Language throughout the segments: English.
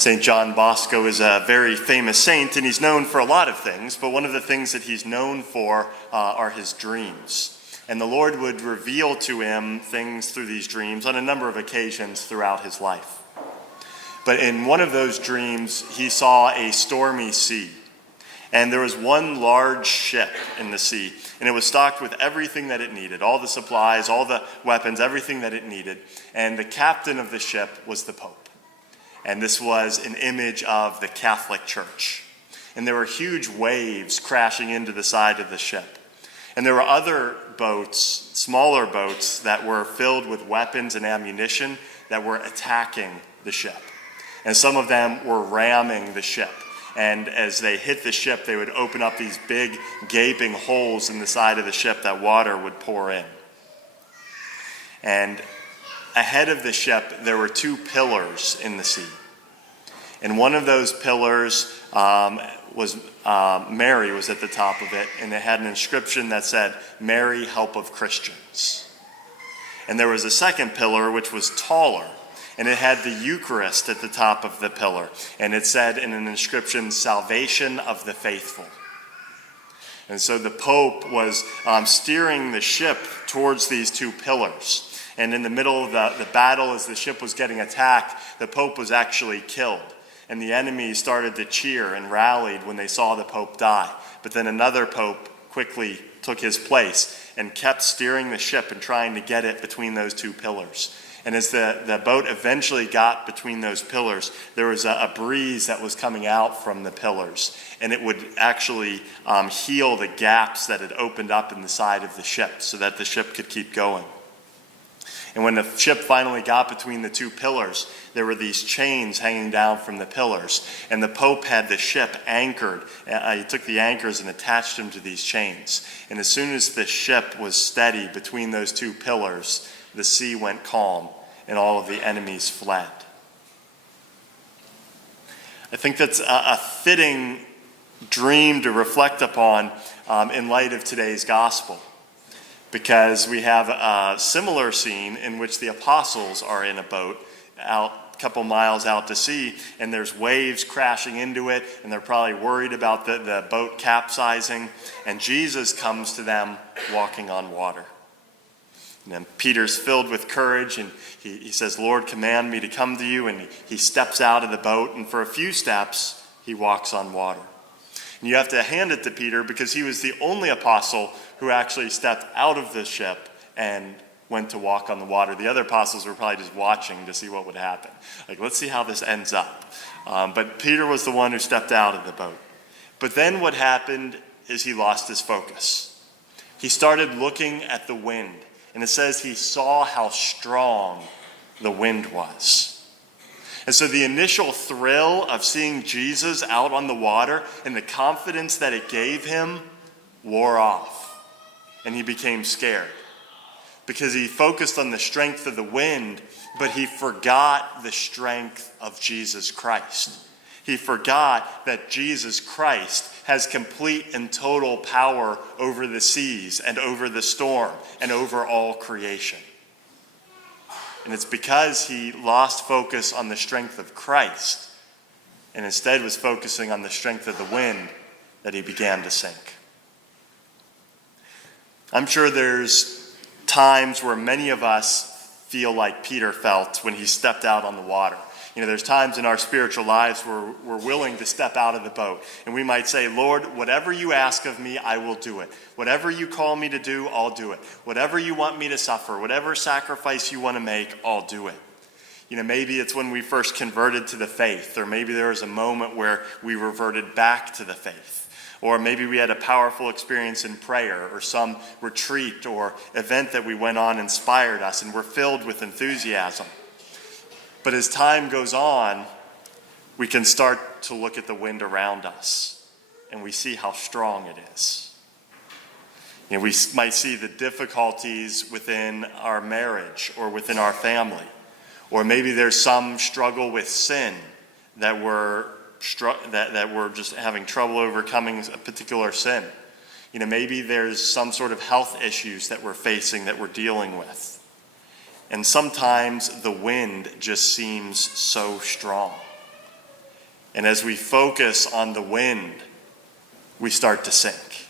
St. John Bosco is a very famous saint, and he's known for a lot of things, but one of the things that he's known for are his dreams. And the Lord would reveal to him things through these dreams on a number of occasions throughout his life. But in one of those dreams, he saw a stormy sea. And there was one large ship in the sea, and it was stocked with everything that it needed, all the supplies, all the weapons, everything that it needed. And the captain of the ship was the Pope. And this was an image of the Catholic Church. And there were huge waves crashing into the side of the ship. And there were other boats, smaller boats, that were filled with weapons and ammunition that were attacking the ship. And some of them were ramming the ship. And as they hit the ship, they would open up these big gaping holes in the side of the ship that water would pour in. And ahead of the ship, there were two pillars in the sea. And one of those pillars was Mary was at the top of it, and it had an inscription that said, "Mary, help of Christians." And there was a second pillar which was taller, and it had the Eucharist at the top of the pillar. And it said in an inscription, "Salvation of the faithful." And so the Pope was steering the ship towards these two pillars. And in the middle of the battle, as the ship was getting attacked, the Pope was actually killed. And the enemy started to cheer and rallied when they saw the Pope die. But then another Pope quickly took his place and kept steering the ship and trying to get it between those two pillars. And as the boat eventually got between those pillars, there was a breeze that was coming out from the pillars. And it would actually heal the gaps that had opened up in the side of the ship so that the ship could keep going. And when the ship finally got between the two pillars, there were these chains hanging down from the pillars. And the Pope had the ship anchored. He took the anchors and attached them to these chains. And as soon as the ship was steady between those two pillars, the sea went calm and all of the enemies fled. I think that's a fitting dream to reflect upon in light of today's gospel. Because we have a similar scene in which the apostles are in a boat out a couple miles out to sea, and there's waves crashing into it, and they're probably worried about the boat capsizing, and Jesus comes to them walking on water. And then Peter's filled with courage, and he says, "Lord, command me to come to you," and he steps out of the boat, and for a few steps, he walks on water. And you have to hand it to Peter because he was the only apostle who actually stepped out of the ship and went to walk on the water. The other apostles were probably just watching to see what would happen. Like, let's see how this ends up. But Peter was the one who stepped out of the boat. But then what happened is he lost his focus. He started looking at the wind. And it says he saw how strong the wind was. And so the initial thrill of seeing Jesus out on the water and the confidence that it gave him wore off. And he became scared because he focused on the strength of the wind, but he forgot the strength of Jesus Christ. He forgot that Jesus Christ has complete and total power over the seas and over the storm and over all creation. And it's because he lost focus on the strength of Christ and instead was focusing on the strength of the wind that he began to sink. I'm sure there's times where many of us feel like Peter felt when he stepped out on the water. You know, there's times in our spiritual lives where we're willing to step out of the boat. And we might say, "Lord, whatever you ask of me, I will do it. Whatever you call me to do, I'll do it. Whatever you want me to suffer, whatever sacrifice you want to make, I'll do it." You know, maybe it's when we first converted to the faith, or maybe there was a moment where we reverted back to the faith. Or maybe we had a powerful experience in prayer, or some retreat or event that we went on inspired us, and we're filled with enthusiasm. But as time goes on, we can start to look at the wind around us, and we see how strong it is. You know, we might see the difficulties within our marriage or within our family. Or maybe there's some struggle with sin that we're just having trouble overcoming a particular sin. You know, maybe there's some sort of health issues that we're facing that we're dealing with. And sometimes the wind just seems so strong. And as we focus on the wind, we start to sink.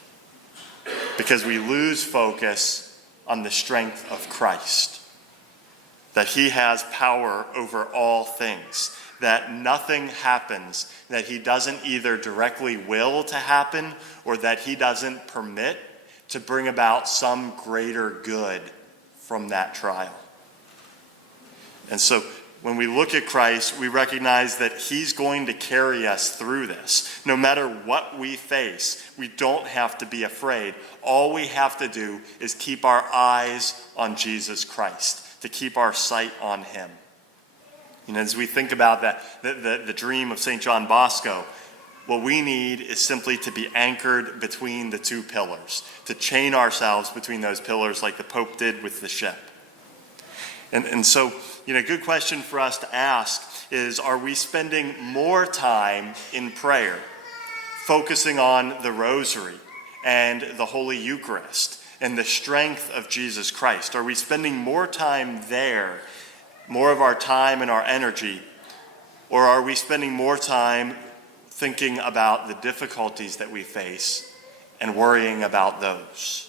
Because we lose focus on the strength of Christ. That he has power over all things. That nothing happens that he doesn't either directly will to happen or that he doesn't permit to bring about some greater good from that trial. And so when we look at Christ, we recognize that he's going to carry us through this. No matter what we face, we don't have to be afraid. All we have to do is keep our eyes on Jesus Christ, to keep our sight on him. And as we think about that, the dream of St. John Bosco, what we need is simply to be anchored between the two pillars, to chain ourselves between those pillars like the Pope did with the ship. And so, a good question for us to ask is, are we spending more time in prayer, focusing on the rosary and the Holy Eucharist and the strength of Jesus Christ? Are we spending more time there, more of our time and our energy, or are we spending more time thinking about the difficulties that we face and worrying about those?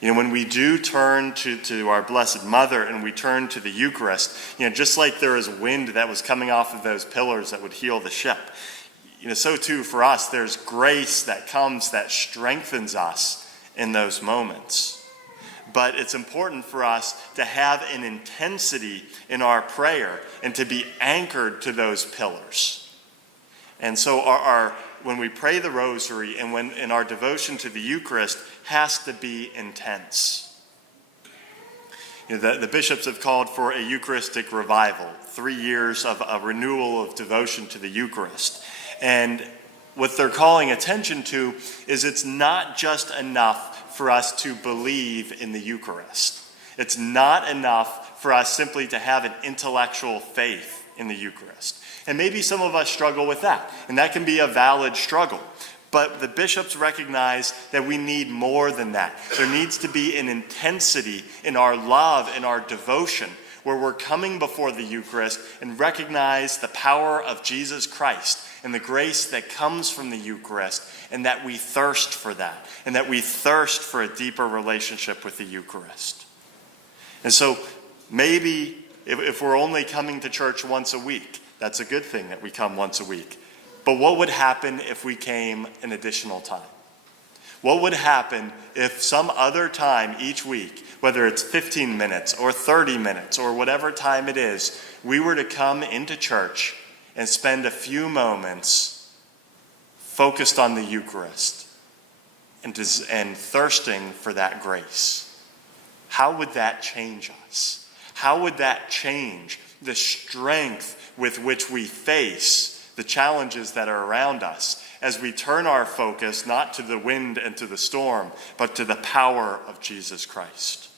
When we do turn to our Blessed Mother and we turn to the Eucharist, just like there is wind that was coming off of those pillars that would heal the ship, so too for us, there's grace that comes that strengthens us in those moments. But it's important for us to have an intensity in our prayer and to be anchored to those pillars. And so when we pray the rosary and when in our devotion to the Eucharist has to be intense. The bishops have called for a Eucharistic revival, 3 years of a renewal of devotion to the Eucharist. And what they're calling attention to is it's not just enough for us to believe in the Eucharist. It's not enough for us simply to have an intellectual faith in the Eucharist. And maybe some of us struggle with that, and that can be a valid struggle. But the bishops recognize that we need more than that. There needs to be an intensity in our love and our devotion where we're coming before the Eucharist and recognize the power of Jesus Christ and the grace that comes from the Eucharist, and that we thirst for that, and that we thirst for a deeper relationship with the Eucharist. And so maybe if we're only coming to church once a week, that's a good thing that we come once a week. But what would happen if we came an additional time? What would happen if some other time each week, whether it's 15 minutes or 30 minutes or whatever time it is, we were to come into church and spend a few moments focused on the Eucharist and thirsting for that grace? How would that change us? How would that change the strength with which we face the challenges that are around us as we turn our focus not to the wind and to the storm, but to the power of Jesus Christ?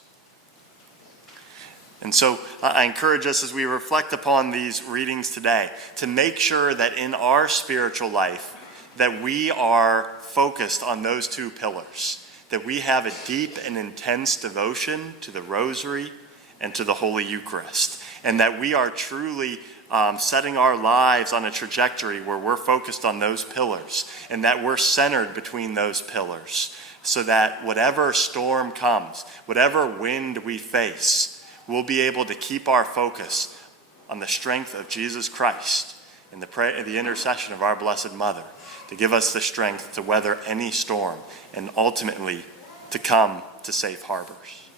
And so I encourage us as we reflect upon these readings today to make sure that in our spiritual life that we are focused on those two pillars, that we have a deep and intense devotion to the Rosary and to the Holy Eucharist, and that we are truly setting our lives on a trajectory where we're focused on those pillars and that we're centered between those pillars so that whatever storm comes, whatever wind we face, we'll be able to keep our focus on the strength of Jesus Christ and the intercession of our Blessed Mother to give us the strength to weather any storm and ultimately to come to safe harbors.